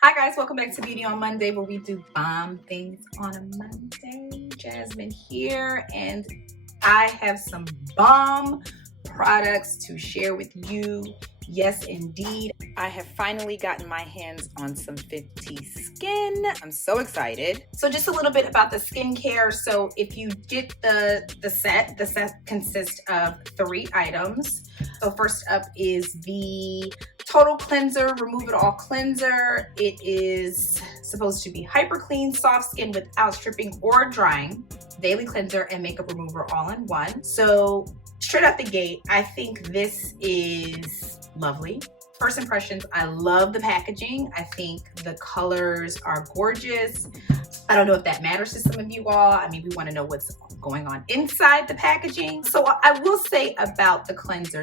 Hi guys, welcome back to Beauty on Monday, where we do bomb things on a Monday. Jasmine here, and I have some bomb products to share with you. Yes, indeed. I have finally gotten my hands on some Fenty Skin. I'm so excited. So just a little bit about the skincare. So if you get the set consists of 3 items. So first up is the Total Cleanser, Remove It All Cleanser. It is supposed to be hyper clean, soft skin without stripping or drying, daily cleanser and makeup remover all in one. So straight out the gate, I think this is lovely. First impressions, I love the packaging. I think the colors are gorgeous. I don't know if that matters to some of you all. I mean, we want to know what's going on inside the packaging. So I will say about the cleanser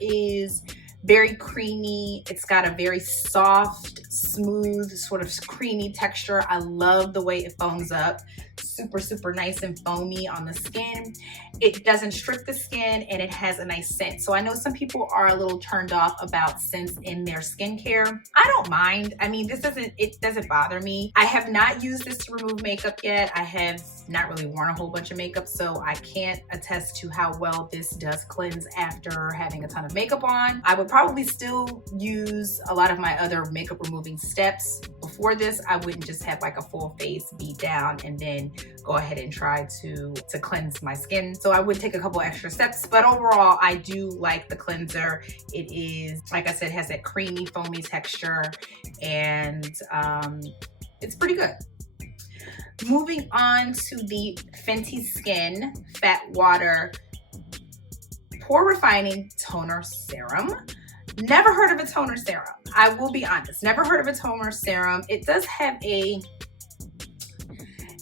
is very creamy. It's got a very soft, smooth, sort of creamy texture. I love the way it foams up. Super nice and foamy on the skin. It doesn't strip the skin, and it has a nice scent. So I know some people are a little turned off about scents in their skincare. I don't mind. I mean, it doesn't bother me. I have not used this to remove makeup yet. I have not really worn a whole bunch of makeup, so I can't attest to how well this does cleanse after having a ton of makeup on. I would probably still use a lot of my other makeup removing steps before this. I wouldn't just have like a full face beat down and then go ahead and try to cleanse my skin. So I would take a couple extra steps, but overall I do like the cleanser. It is, like I said, has that creamy foamy texture, and it's pretty good. Moving on to the Fenty Skin Fat Water Pore-Refining Toner Serum. Never heard of a toner serum. I will be honest, never heard of a toner serum. It does have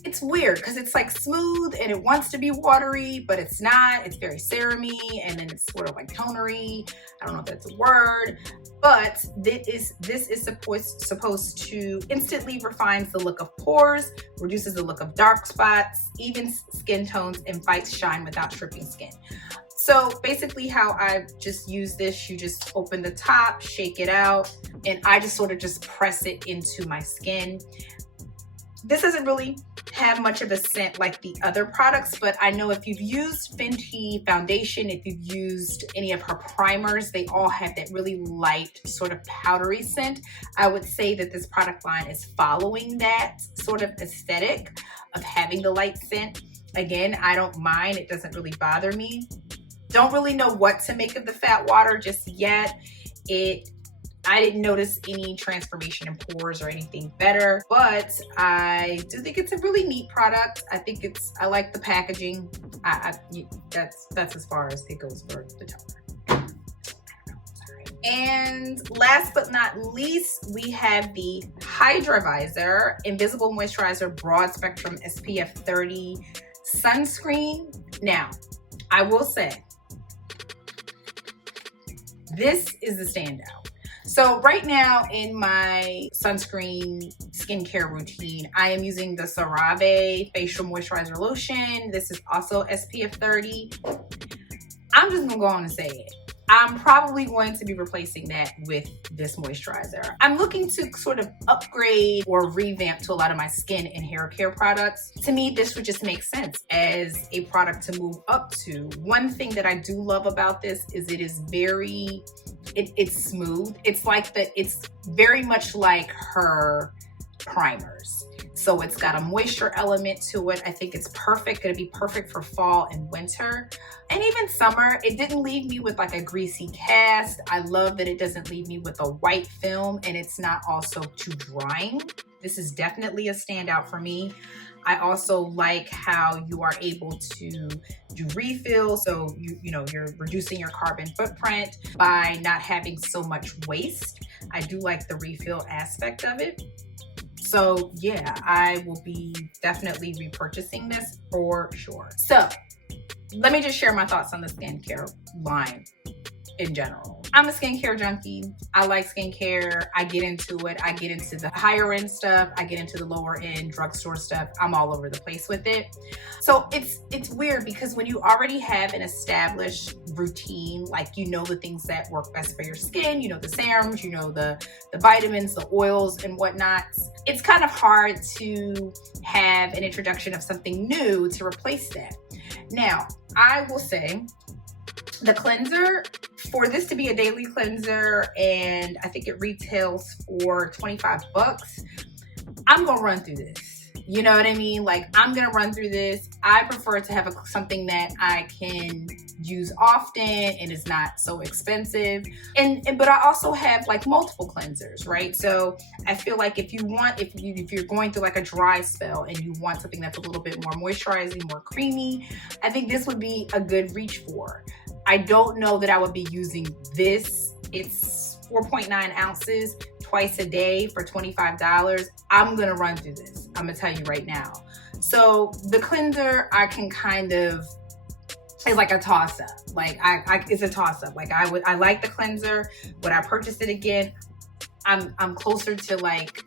it's weird because it's like smooth and it wants to be watery, but it's not. It's very serum-y, and then it's sort of like tonery. I don't know if that's a word, but this is supposed to instantly refines the look of pores, reduces the look of dark spots, evens skin tones, and fights shine without stripping skin. So basically how I just use this, you just open the top, shake it out, and I just sort of just press it into my skin. This doesn't really have much of a scent like the other products, but I know if you've used Fenty foundation, if you've used any of her primers, they all have that really light sort of powdery scent. I would say that this product line is following that sort of aesthetic of having the light scent. Again, I don't mind. It doesn't really bother me. Don't really know what to make of the fat water just yet. I didn't notice any transformation in pores or anything better, but I do think it's a really neat product. I like the packaging. That's as far as it goes for the toner. Sorry. And last but not least, we have the Hydrovisor Invisible Moisturizer Broad Spectrum SPF 30 Sunscreen. Now, I will say, this is the standout. So right now in my sunscreen skincare routine, I am using the CeraVe Facial Moisturizer Lotion. This is also SPF 30. I'm just gonna go on and say it. I'm probably going to be replacing that with this moisturizer. I'm looking to sort of upgrade or revamp to a lot of my skin and hair care products. To me, this would just make sense as a product to move up to. One thing that I do love about this is it is it's smooth. It's very much like her primers. So it's got a moisture element to it. I think it's perfect. Gonna be perfect for fall and winter and even summer. It didn't leave me with like a greasy cast. I love that it doesn't leave me with a white film, and it's not also too drying. This is definitely a standout for me. I also like how you are able to do refills. So you're reducing your carbon footprint by not having so much waste. I do like the refill aspect of it. So yeah, I will be definitely repurchasing this for sure. So let me just share my thoughts on the skincare line in general. I'm a skincare junkie. I like skincare. I get into it. I get into the higher end stuff. I get into the lower end drugstore stuff. I'm all over the place with it. So it's weird because when you already have an established routine, like you know the things that work best for your skin, you know the serums, you know the vitamins, the oils and whatnot, it's kind of hard to have an introduction of something new to replace that. Now, I will say the cleanser, for this to be a daily cleanser, and I think it retails for 25 bucks, I'm gonna run through this. You know what I mean? Like, I'm gonna run through this. I prefer to have something that I can use often and is not so expensive. But I also have like multiple cleansers, right? So I feel like if you're going through like a dry spell and you want something that's a little bit more moisturizing, more creamy, I think this would be a good reach for. I don't know that I would be using this. It's 4.9 ounces twice a day for $25. I'm gonna run through this. I'm gonna tell you right now. So the cleanser, I can kind of, it's like a toss up. Like it's a toss up. Like I like the cleanser. Would I purchase it again? I'm closer to like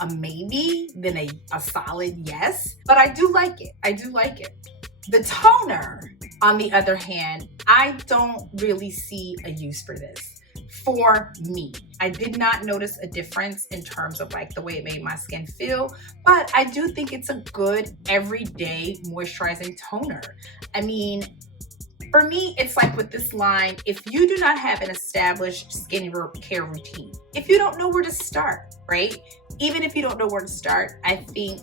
a maybe than a solid yes, but I do like it. I do like it. The toner, on the other hand, I don't really see a use for this. For me, I did not notice a difference in terms of like the way it made my skin feel, but I do think it's a good everyday moisturizing toner. I mean, for me, it's like with this line, if you do not have an established skincare routine, if you don't know where to start, right? Even if you don't know where to start, I think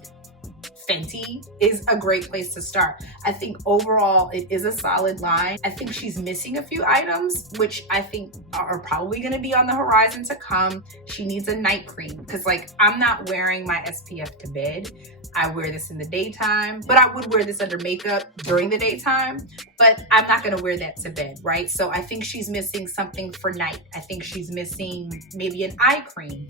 Fenty is a great place to start. I think overall it is a solid line. I think she's missing a few items, which I think are probably going to be on the horizon to come. She needs a night cream because like I'm not wearing my SPF to bed. I wear this in the daytime, but I would wear this under makeup during the daytime, but I'm not going to wear that to bed, right? So I think she's missing something for night. I think she's missing maybe an eye cream.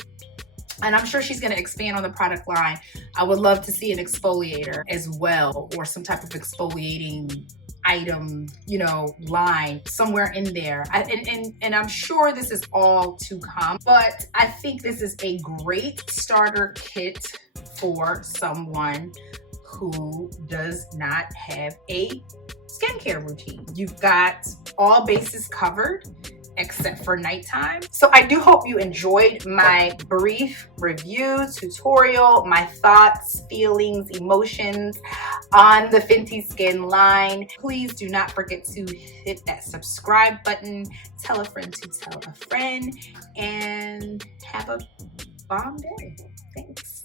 And I'm sure she's going to expand on the product line. I would love to see an exfoliator as well, or some type of exfoliating item, you know, line somewhere in there. And I'm sure this is all to come, but I think this is a great starter kit for someone who does not have a skincare routine. You've got all bases covered except for nighttime. So I do hope you enjoyed my brief review tutorial, my thoughts, feelings, emotions on the Fenty Skin line. Please do not forget to hit that subscribe button, tell a friend to tell a friend, and have a bomb day. Thanks.